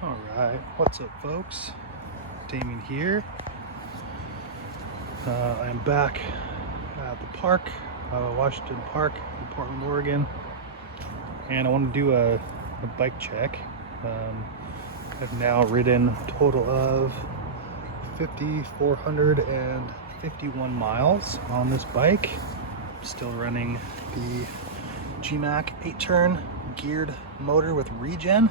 Alright, what's up folks? Damien here. I am back at the park, Washington Park in Portland, Oregon, and I want to do a bike check. I've now ridden a total of 5,451 miles on this bike. I'm still running the GMAC 8-turn geared motor with regen.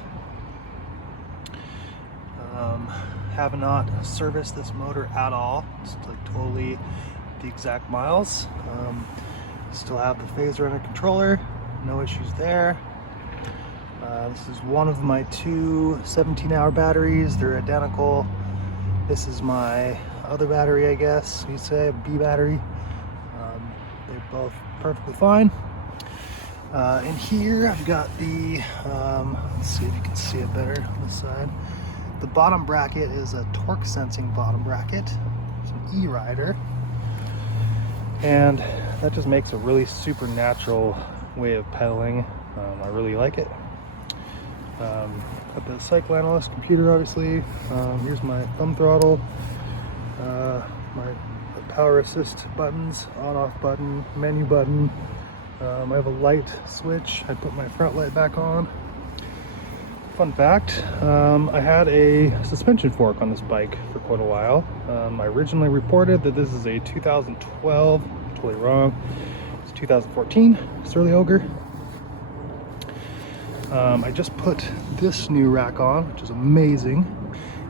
Have not serviced this motor at all. It's like totally the exact miles. Still have the phaser under controller, no issues there. This is one of my two 17-hour batteries. They're identical. This is my other battery, I guess you'd say, a B battery. They're both perfectly fine. In here I've got the, let's see if you can see it better on this side. The bottom bracket is a torque sensing bottom bracket. It's an E-rider. And that just makes a really supernatural way of pedaling. I really like it. Got the cycle analyst computer, obviously. Here's my thumb throttle. My power assist buttons, on-off button, menu button. I have a light switch. I put my front light back on. Fun fact, I had a suspension fork on this bike for quite a while. I originally reported that this is a 2012, totally wrong, it's 2014 Surly Ogre. I just put this new rack on, which is amazing.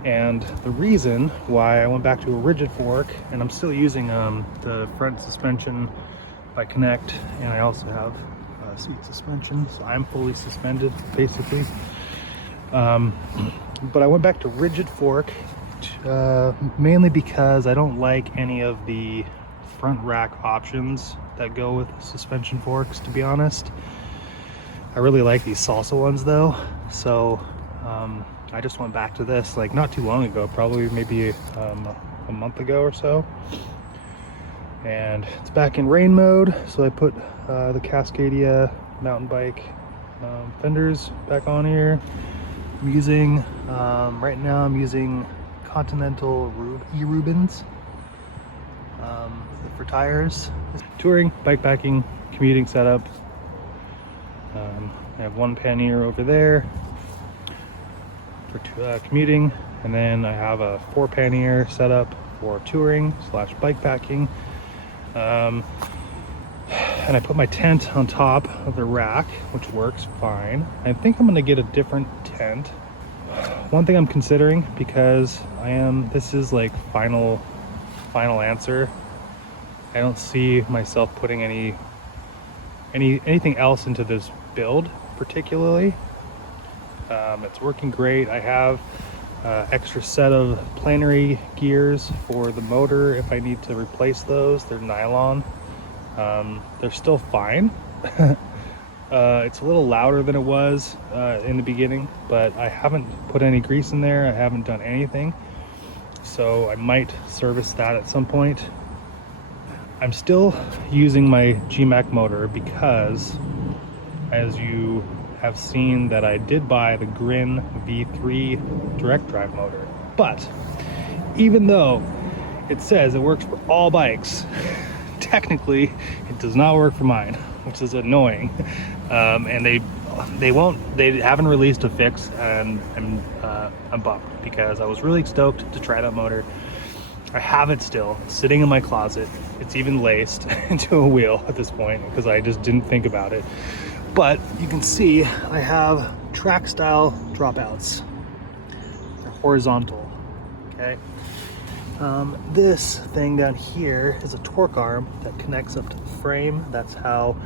And the reason why I went back to a rigid fork, and I'm still using the front suspension by Connect, and I also have seat suspension, so I'm fully suspended basically. But I went back to rigid fork mainly because I don't like any of the front rack options that go with suspension forks, to be honest. I really like these salsa ones though, so I just went back to this like not too long ago, probably maybe a month ago or so. And it's back in rain mode, so I put the Cascadia mountain bike fenders back on here. I'm using, right now I'm using Continental E-Rubens for tires. Touring, bikepacking, commuting setup. I have one pannier over there for commuting, and then I have a 4 pannier setup for touring / bikepacking. And I put my tent on top of the rack, which works fine. I think I'm gonna get a different tent. One thing I'm considering, because this is like final answer. I don't see myself putting anything else into this build particularly. It's working great. I have extra set of planary gears for the motor if I need to replace those. They're nylon. They're still fine. It's a little louder than it was in the beginning, but I haven't put any grease in there. I haven't done anything, so I might service that at some point. I'm still using my GMAC motor because, as you have seen, that I did buy the Grin V3 direct drive motor, but even though it says it works for all bikes, technically it does not work for mine, which is annoying. And they haven't released a fix, and I'm bummed because I was really stoked to try that motor. I have it still sitting in my closet. It's even laced into a wheel at this point because I just didn't think about it. But you can see I have track style dropouts. They're horizontal, okay? This thing down here is a torque arm that connects up to the frame. That's how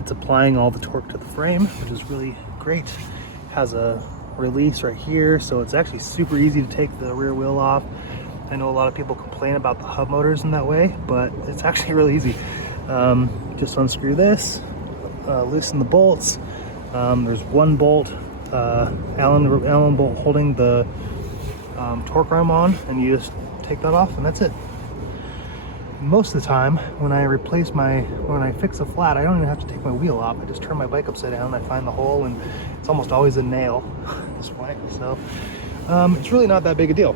it's applying all the torque to the frame, which is really great. It has a release right here, so it's actually super easy to take the rear wheel off. I know a lot of people complain about the hub motors in that way, but it's actually really easy. Just unscrew this, loosen the bolts. There's one bolt, Allen bolt holding the torque arm on, and you just take that off and that's it. Most of the time when I fix a flat, I don't even have to take my wheel off. I just turn my bike upside down, I find the hole, and it's It's almost always a nail at this point. So it's really not that big a deal.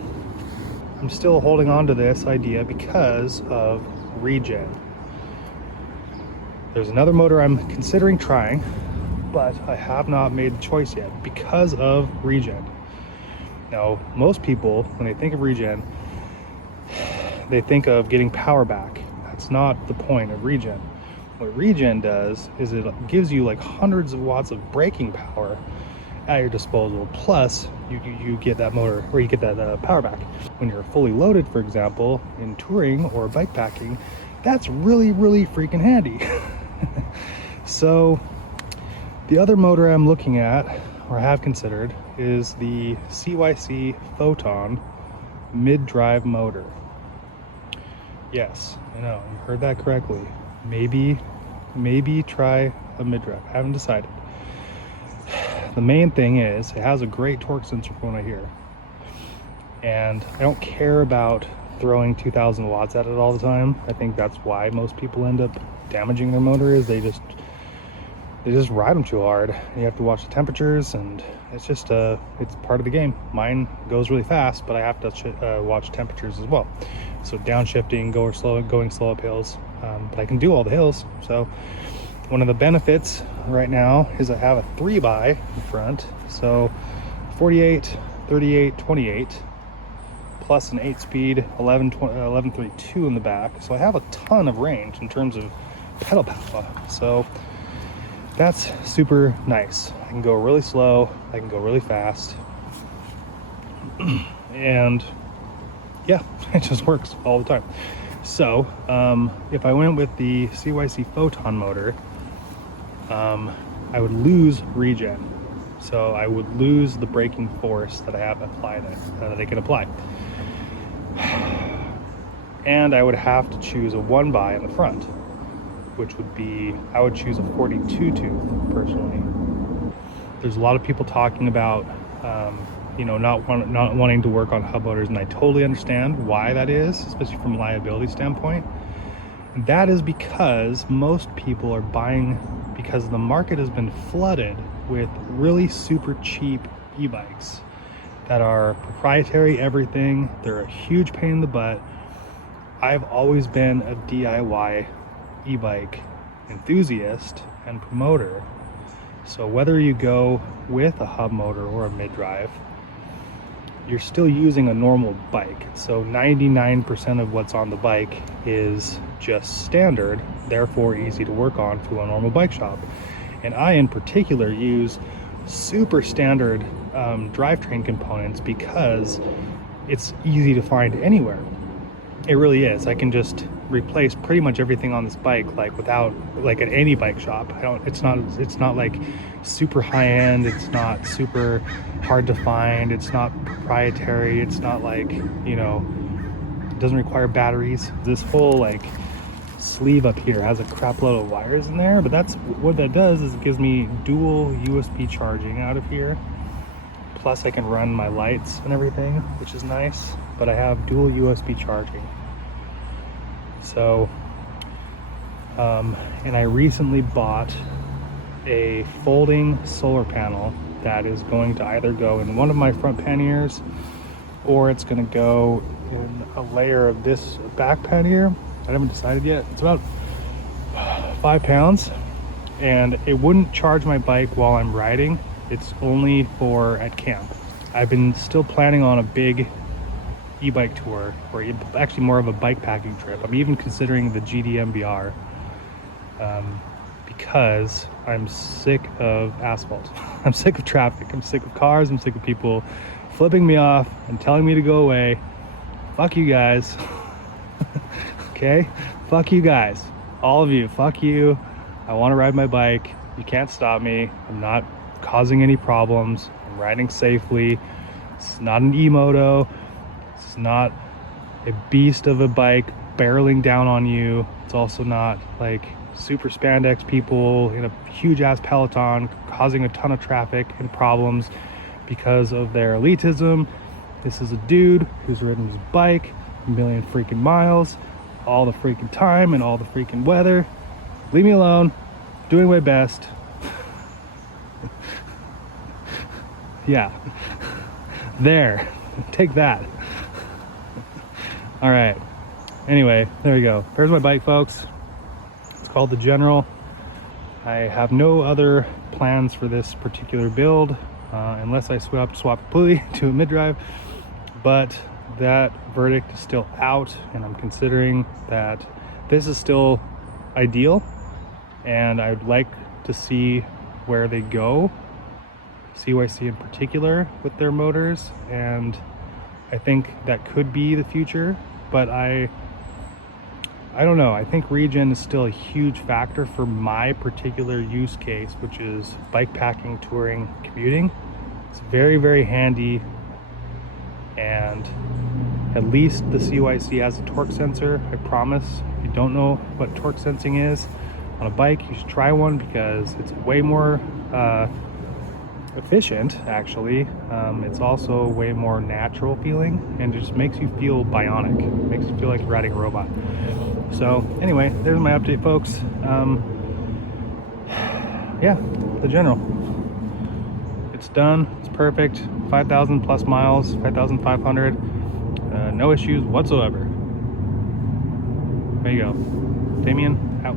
I'm still holding on to this idea because of regen. There's another motor I'm considering trying, but I have not made the choice yet because of regen. Now, most people, when they think of regen, they think of getting power back. That's not the point of regen. What regen does is it gives you like hundreds of watts of braking power at your disposal, plus you get that motor, or you get that power back. When you're fully loaded, for example, in touring or bike packing, that's really freaking handy. So the other motor I'm looking at, or have considered, is the CYC Photon mid-drive motor. Yes, I know, you heard that correctly. Maybe try a mid-drive. I haven't decided. The main thing is it has a great torque sensor from what I hear, and I don't care about throwing 2,000 watts at it all the time. I think that's why most people end up damaging their motor, is they just ride them too hard. You have to watch the temperatures, and it's just it's part of the game. Mine goes really fast, but I have to watch temperatures as well. So downshifting, going slow up hills, but I can do all the hills. So one of the benefits right now is I have a 3x in front, so 48, 38, 28, plus an 8-speed 1132 in the back. So I have a ton of range in terms of pedal power. So that's super nice. I can go really slow, I can go really fast, and yeah, it just works all the time. So if I went with the CYC Photon motor, I would lose regen. So I would lose the braking force that I have applied that I can apply. And I would have to choose a 1x in the front, which would be, I would choose a 42 tube personally. There's a lot of people talking about not wanting to work on hub motors, and I totally understand why that is, especially from a liability standpoint. And that is because most people are buying, because the market has been flooded with really super cheap e-bikes that are proprietary everything. They're a huge pain in the butt. I've always been a DIY e-bike enthusiast and promoter. So whether you go with a hub motor or a mid-drive, you're still using a normal bike. So 99% of what's on the bike is just standard, therefore easy to work on to a normal bike shop. And I in particular use super standard drivetrain components because it's easy to find anywhere. It really is. I can just replace pretty much everything on this bike at any bike shop. It's not like super high end, it's not super hard to find, it's not proprietary, it's not like, it doesn't require batteries. This whole sleeve up here has a crap load of wires in there, but that's what that does, is it gives me dual USB charging out of here. Plus I can run my lights and everything, which is nice, but I have dual USB charging. So, and I recently bought a folding solar panel that is going to either go in one of my front panniers, or it's going to go in a layer of this back pannier. I haven't decided yet. It's about 5 pounds, and it wouldn't charge my bike while I'm riding. It's only for at camp. I've been still planning on a big e-bike tour, or actually more of a bike packing trip. I'm even considering the GDMBR because I'm sick of asphalt. I'm sick of traffic. I'm sick of cars. I'm sick of people flipping me off and telling me to go away. Fuck you guys. Okay? Fuck you guys. All of you. Fuck you. I want to ride my bike. You can't stop me. I'm not causing any problems. I'm riding safely. It's not an e-moto. It's not a beast of a bike barreling down on you. It's also not like super spandex people in a huge ass peloton causing a ton of traffic and problems because of their elitism. This is a dude who's ridden his bike a million freaking miles all the freaking time and all the freaking weather. Leave me alone. Doing my best. Yeah. There. Take that. All right. Anyway, there we go. There's my bike, folks. It's called the General. I have no other plans for this particular build unless I swap completely to a mid-drive, but that verdict is still out, and I'm considering that this is still ideal, and I'd like to see where they go, CYC in particular, with their motors, and I think that could be the future, but I don't know. I think regen is still a huge factor for my particular use case, which is bike packing, touring, commuting. It's very, very handy, and at least the CYC has a torque sensor. I promise. If you don't know what torque sensing is on a bike, you should try one because it's way more efficient, actually. It's also way more natural feeling, and it just makes you feel bionic. It makes you feel like you're riding a robot. So anyway, there's my update, folks. Yeah, the General. It's done. It's perfect. 5,000 plus miles, 5,500. No issues whatsoever. There you go. Damien out.